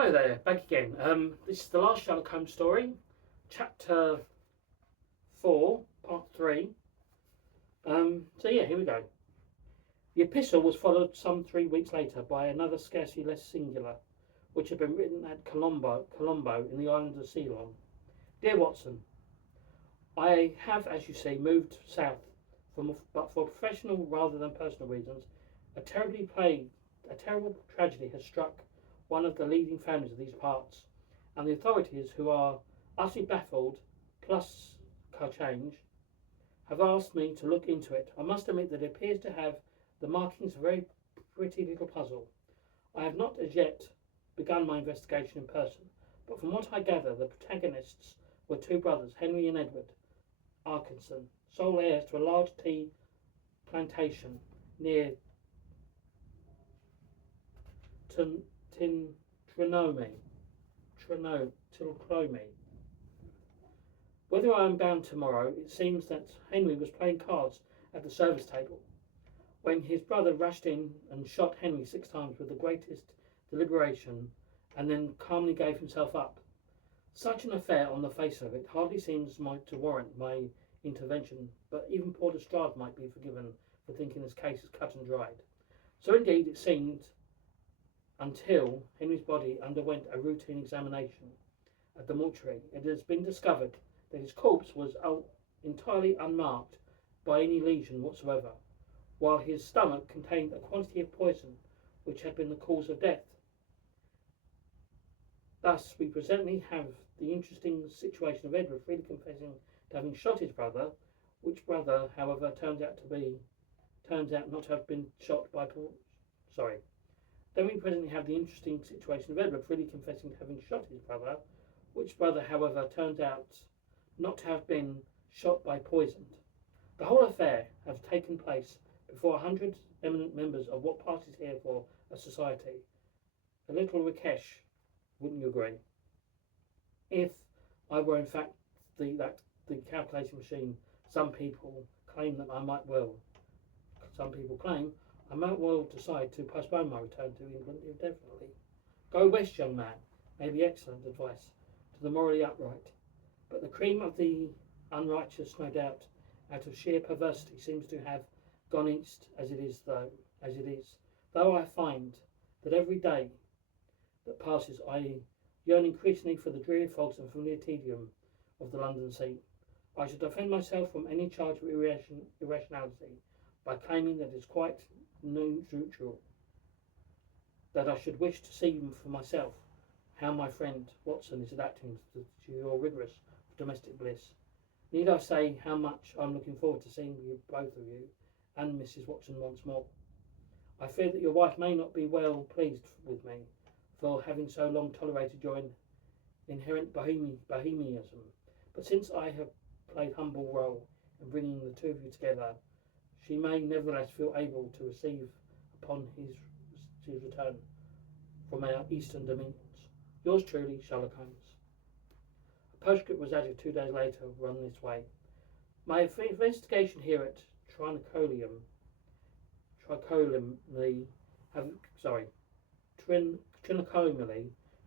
Hello there, back again. This is the last Sherlock Holmes story, chapter 4, part 3. Here we go. The epistle was followed some 3 weeks later by another scarcely less singular, which had been written at Colombo in the island of Ceylon. Dear Watson, I have, as you see, moved south, but for professional rather than personal reasons. A terrible tragedy has struck one of the leading families of these parts, and the authorities, who are utterly baffled, plus change, have asked me to look into it. I must admit that it appears to have the markings of a very pretty little puzzle. I have not as yet begun my investigation in person, but from what I gather, the protagonists were 2 brothers, Henry and Edward Arkinson, sole heirs to a large tea plantation near Trilclome. Whether I am bound tomorrow, it seems that Henry was playing cards at the service table when his brother rushed in and shot Henry 6 times with the greatest deliberation, and then calmly gave himself up. Such an affair, on the face of it, hardly seems to warrant my intervention, but even poor Lestrade might be forgiven for thinking this case is cut and dried. So indeed it seemed, until Henry's body underwent a routine examination at the mortuary. It has been discovered that his corpse was entirely unmarked by any lesion whatsoever, while his stomach contained a quantity of poison which had been the cause of death. Thus we presently have the interesting situation of Edward freely confessing to having shot his brother, which brother, however, turns out not to have been shot by Then we presently have the interesting situation of Edward freely confessing to having shot his brother, which brother, however, turns out not to have been shot by poison. The whole affair has taken place before 100 eminent members of what passes here for a society. A little Rakesh, wouldn't you agree? If I were in fact the calculating machine, some people claim I might well decide to postpone my return to England indefinitely. Go west, young man, may be excellent advice to the morally upright, but the cream of the unrighteous, no doubt, out of sheer perversity, seems to have gone east as it is. Though I find that every day that passes I yearn increasingly for the dreary fogs and familiar tedium of the London sea. I should defend myself from any charge of irrationality by claiming that it is quite neutral, that I should wish to see for myself how my friend Watson is adapting to your rigorous domestic bliss. Need I say how much I am looking forward to seeing you, both of you, and Mrs. Watson once more? I fear that your wife may not be well pleased with me for having so long tolerated your inherent bohemianism, but since I have played humble role in bringing the 2 of you together, she may nevertheless feel able to receive upon his return from our eastern dominions. Yours truly, Sherlock Holmes. A postscript was added 2 days later, run this way. My investigation here at Trincomalee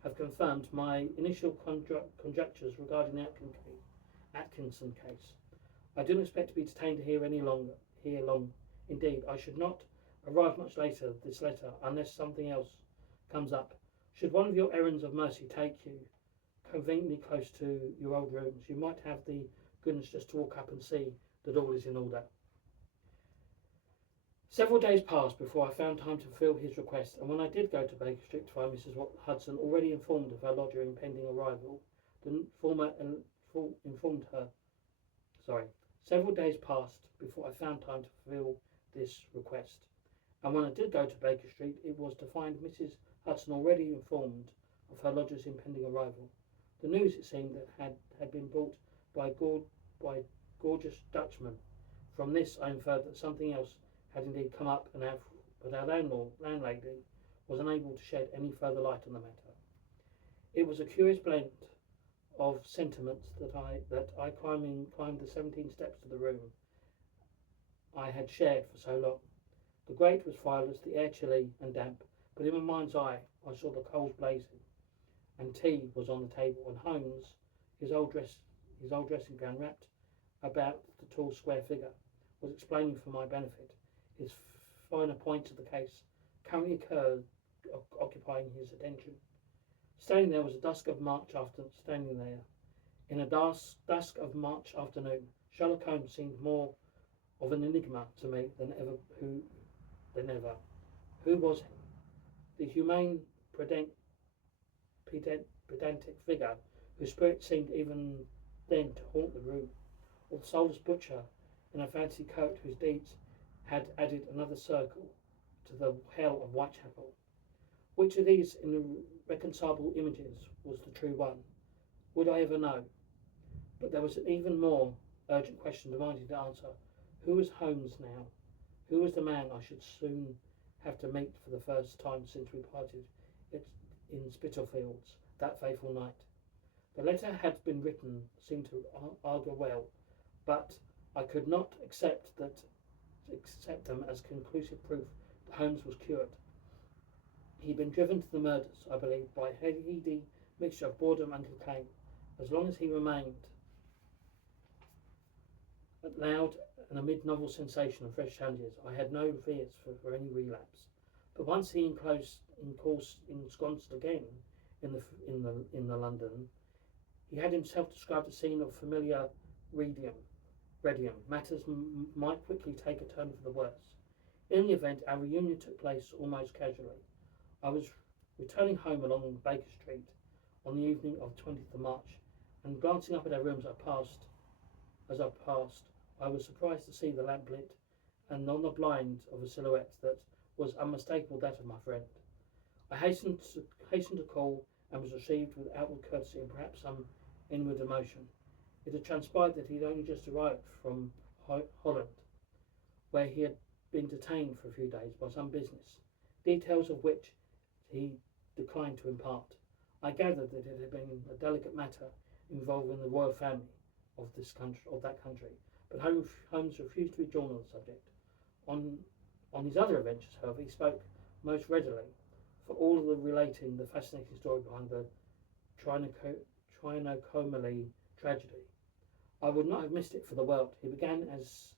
have confirmed my initial conjectures regarding the Atkinson case. I do not expect to be detained here long. Indeed, I should not arrive much later this letter unless something else comes up. Should one of your errands of mercy take you conveniently close to your old rooms, you might have the goodness just to walk up and see that all is in order. Several days passed before I found time to fulfil his request, and when I did go to Baker Street to find Mrs. Hudson already informed of her lodger impending arrival, the former informed her. Several days passed before I found time to fulfil this request, and when I did go to Baker Street, it was to find Mrs. Hudson already informed of her lodger's impending arrival. The news, it seemed, that had been brought by gorgeous Dutchman. From this I inferred that something else had indeed come up, but our landlady was unable to shed any further light on the matter. It was a curious blend of sentiments that I climbed the 17 steps to the room I had shared for so long. The grate was fireless, the air chilly and damp, but in my mind's eye I saw the coals blazing. and tea was on the table, and Holmes, his old dressing gown wrapped about the tall square figure, was explaining for my benefit his finer points of the case currently occupying his attention. Standing there was a dusk of March after standing there. In a dusk of March afternoon, Sherlock Holmes seemed more of an enigma to me than ever. Who was he? The humane, pedantic figure whose spirit seemed even then to haunt the room, or the soulless butcher in a fancy coat whose deeds had added another circle to the hell of Whitechapel. Which of these irreconcilable images was the true one? Would I ever know? But there was an even more urgent question demanding to answer. Who was Holmes now? Who was the man I should soon have to meet for the first time since we parted in Spitalfields that fateful night? The letter had been written, seemed to augur well, but I could not accept them as conclusive proof that Holmes was cured. He'd been driven to the murders, I believe, by a heady mixture of boredom and cocaine. As long as he remained loud and amid novel sensation and fresh challenges, I had no fears for any relapse. But once he ensconced again in the London, he had himself described a scene of familiar redium. Matters might quickly take a turn for the worse. In the event, our reunion took place almost casually. I was returning home along Baker Street on the evening of 20th of March, and glancing up at our rooms as I passed, I was surprised to see the lamp lit, and on the blind of a silhouette that was unmistakable that of my friend. I hastened to call, and was received with outward courtesy and perhaps some inward emotion. It had transpired that he had only just arrived from Holland, where he had been detained for a few days by some business, details of which he declined to impart. I gathered that it had been a delicate matter involving the royal family of that country, but Holmes refused to be drawn on the subject. On his other adventures, however, he spoke most readily, for all of the relating the fascinating story behind the Trincomalee tragedy. I would not have missed it for the world. He began as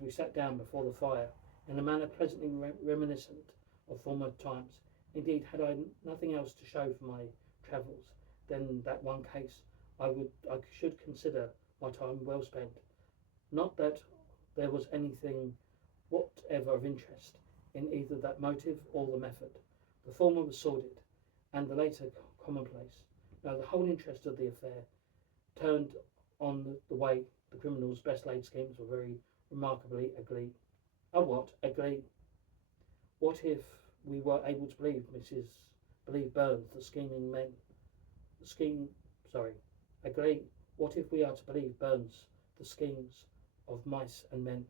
we sat down before the fire, in a manner pleasantly reminiscent of former times. Indeed, had I nothing else to show for my travels than that one case, I should consider my time well spent. Not that there was anything whatever of interest in either that motive or the method. The former was sordid, and the later commonplace. No, the whole interest of the affair turned on the way the criminal's best laid schemes were very remarkably aglee. A what? Aglee. What if we were able to believe Burns, aglee. What if we are to believe Burns, the schemes of mice and men,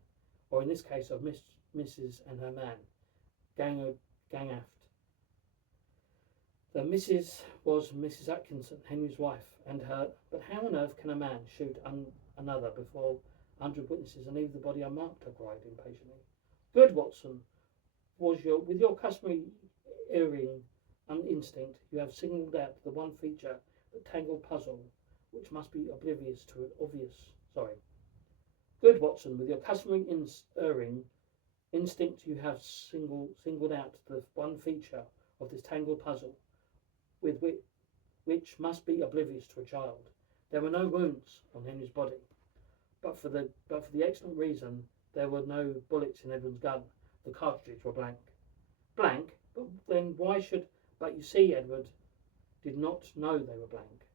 or in this case of Mrs. and her man, gang aft. The Mrs. was Mrs. Atkinson, Henry's wife, but how on earth can a man shoot another before 100 witnesses and leave the body unmarked? I cried impatiently. Good, Watson. With your customary erring instinct, you have singled out the one feature, the tangled puzzle, which must be oblivious to an obvious. Good, Watson. With your customary erring instinct, you have singled out the one feature of this tangled puzzle, which must be oblivious to a child. There were no wounds on Henry's body, but for the excellent reason there were no bullets in Edward's gun. The cartridges were blank. Blank? But then why should... But you see, Edward did not know they were blank.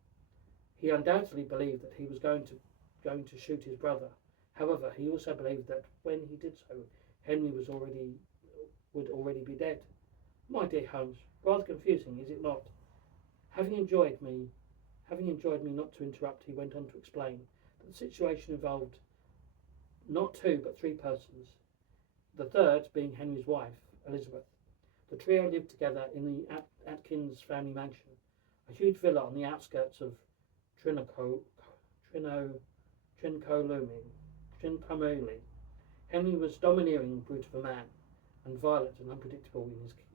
He undoubtedly believed that he was going to shoot his brother. However, he also believed that when he did so, Henry would already be dead. My dear Holmes, rather confusing, is it not? Having enjoyed me not to interrupt, he went on to explain that the situation involved not two but three persons, the third being Henry's wife, Elizabeth. The trio lived together in the Atkins family mansion, a huge villa on the outskirts of Trincomalee. Henry was domineering brute of a man, and violent and unpredictable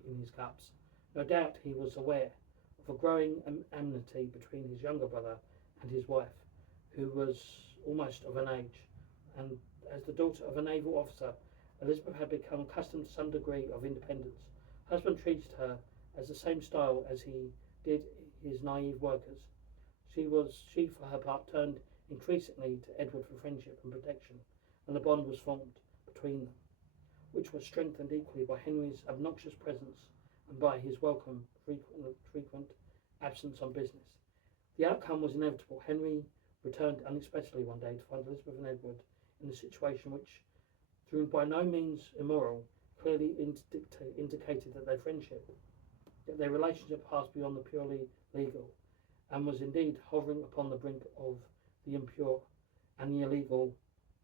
in his cups. No doubt he was aware of of a growing enmity between his younger brother and his wife, who was almost of an age, and as the daughter of a naval officer, Elizabeth had become accustomed to some degree of independence. Her husband treated her as the same style as he did his naive workers. She for her part turned increasingly to Edward for friendship and protection, and a bond was formed between them, which was strengthened equally by Henry's obnoxious presence and by his welcome frequent absence on business. The outcome was inevitable. Henry returned unexpectedly one day to find Elizabeth and Edward in a situation which, through by no means immoral, clearly indicated that their relationship passed beyond the purely legal, and was indeed hovering upon the brink of the impure and the illegal.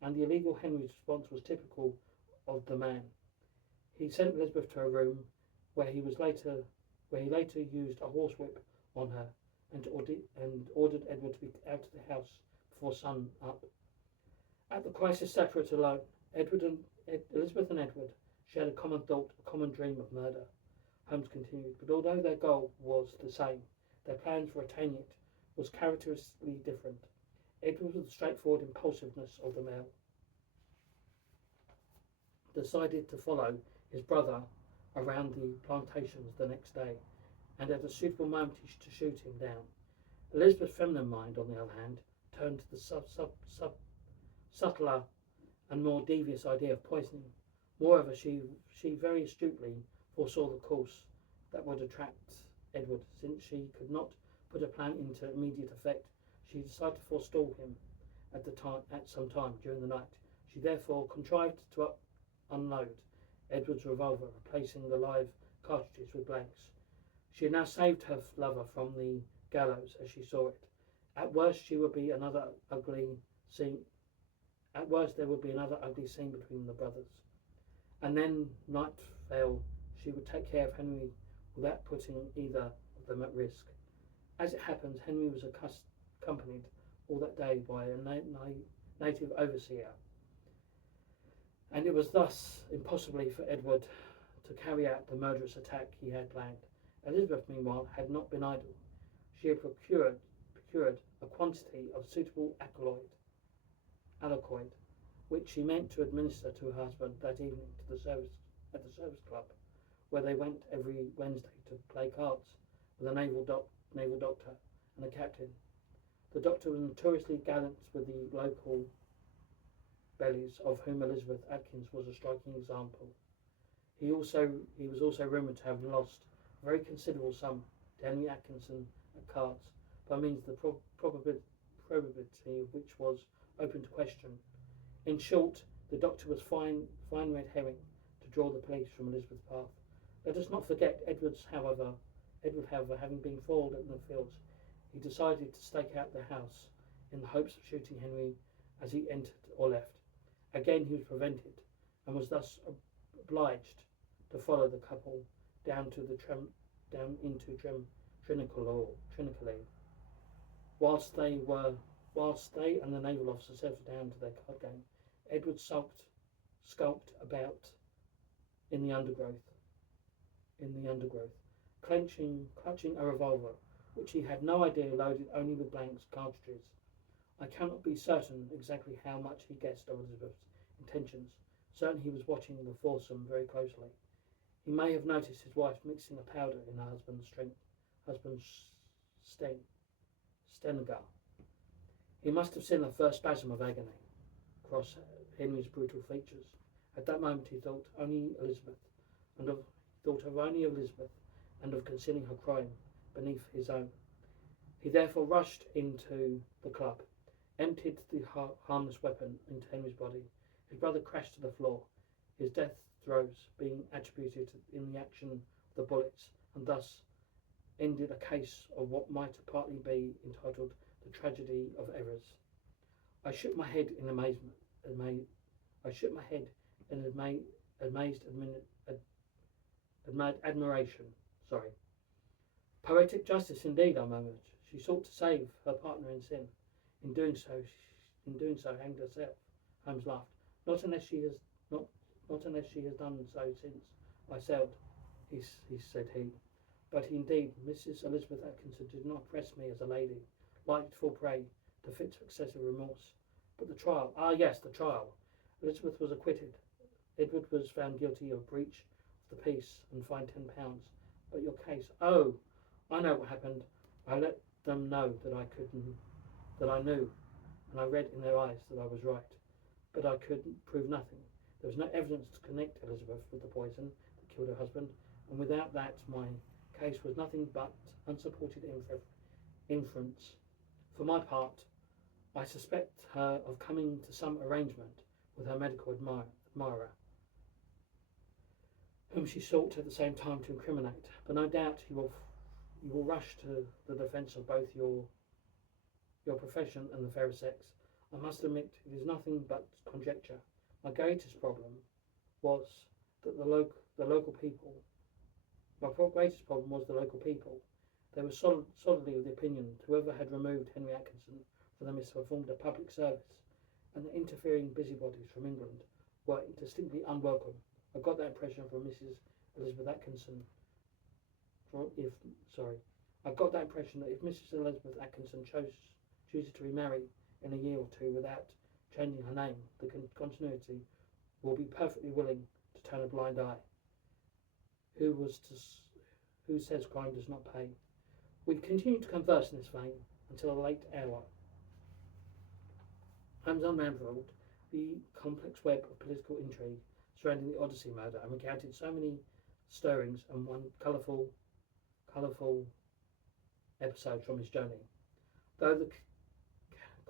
And the illegal Henry's response was typical of the man. He sent Elizabeth to her room, where he later used a horsewhip on her, and ordered Edward to be out of the house before sun up. At the crisis, separate alone, Elizabeth and Edward shared a common thought, a common dream of murder. Holmes continued, but although their goal was the same, their plan for attaining it was characteristically different. Edward, with the straightforward impulsiveness of the male, decided to follow his brother around the plantations the next day, and at a suitable moment to shoot him down. Elizabeth's feminine mind, on the other hand, turned to the subtler and more devious idea of poisoning. Moreover, she very astutely foresaw the course that would attract Edward. Since she could not put a plan into immediate effect, she decided to forestall him at some time during the night. She therefore contrived to unload Edward's revolver, replacing the live cartridges with blanks. She had now saved her lover from the gallows as she saw it. At worst, there would be another ugly scene between the brothers. And then night fell. She would take care of Henry without putting either of them at risk. As it happens, Henry was accompanied all that day by a native overseer, and it was thus impossible for Edward to carry out the murderous attack he had planned. Elizabeth, meanwhile, had not been idle. She had procured a quantity of suitable alkaloid, which she meant to administer to her husband that evening at the service club, where they went every Wednesday to play cards with a naval doctor and a captain. The doctor was notoriously gallant with the local bellies, of whom Elizabeth Atkins was a striking example. He was also rumoured to have lost a very considerable sum to Henry Atkinson at cards, by means of the probability of which was open to question. In short, the doctor was fine red herring to draw the police from Elizabeth's path. Let us not forget Edward, however, having been foiled in the fields, he decided to stake out the house in the hopes of shooting Henry as he entered or left. Again he was prevented, and was thus obliged to follow the couple down into Trincomalee. Whilst they and the naval officer settled down to their card game, Edward skulked about in the undergrowth, clutching a revolver, which he had no idea loaded only with blanks cartridges. I cannot be certain exactly how much he guessed of Elizabeth's intentions. Certainly he was watching the foursome very closely. He may have noticed his wife mixing a powder in her husband's Stenagar. He must have seen the first spasm of agony cross Henry's brutal features. At that moment he thought of only Elizabeth, and of concealing her crime beneath his own. He therefore rushed into the club, emptied the harmless weapon into Henry's body. His brother crashed to the floor, his death throes being attributed in the action of the bullets, and thus ended a case of what might partly be entitled the tragedy of errors. I shook my head in amazement. Admiration. Poetic justice, indeed, I murmured. She sought to save her partner in sin. In doing so, hanged herself. Holmes laughed. Not unless she has done so since I sailed, said he. But indeed, Mrs. Elizabeth Atkinson did not impress me as a lady, likely to fall prey to fits of excessive remorse. But the trial, yes, the trial. Elizabeth was acquitted. Edward was found guilty of breach of the peace and fined £10. But your case, oh, I know what happened. I let them know that I knew, and I read in their eyes that I was right. But I could prove nothing. There was no evidence to connect Elizabeth with the poison that killed her husband, and without that, my case was nothing but unsupported inference. For my part, I suspect her of coming to some arrangement with her medical admirer, whom she sought at the same time to incriminate. But no doubt you will rush to the defence of both your profession and the fairer sex. I must admit it is nothing but conjecture. My greatest problem was that the local people. My greatest problem was the local people. They were solidly of the opinion that whoever had removed Henry Atkinson from the mist performed a public service, and the interfering busybodies from England were distinctly unwelcome. I got that impression from Mrs. Elizabeth Atkinson. I got that impression that if Mrs. Elizabeth Atkinson chooses to remarry in a year or two without changing her name, the continuity will be perfectly willing to turn a blind eye. Who says crime does not pay? We continued to converse in this vein until a late hour. Holmes unraveled the complex web of political intrigue surrounding the Odyssey murder and recounted so many stirrings and one colourful episode from his journey. Though the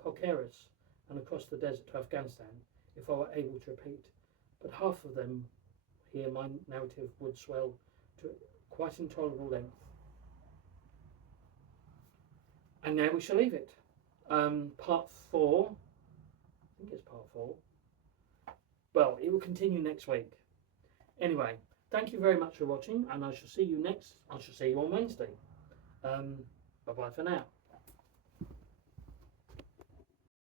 Caucasus and across the desert to Afghanistan, if I were able to repeat, but half of them here my narrative would swell to quite intolerable length. And now we shall leave it. Part 4, I think it's part 4. Well, it will continue next week. Anyway, thank you very much for watching, and I shall see you on Wednesday. Bye-bye for now.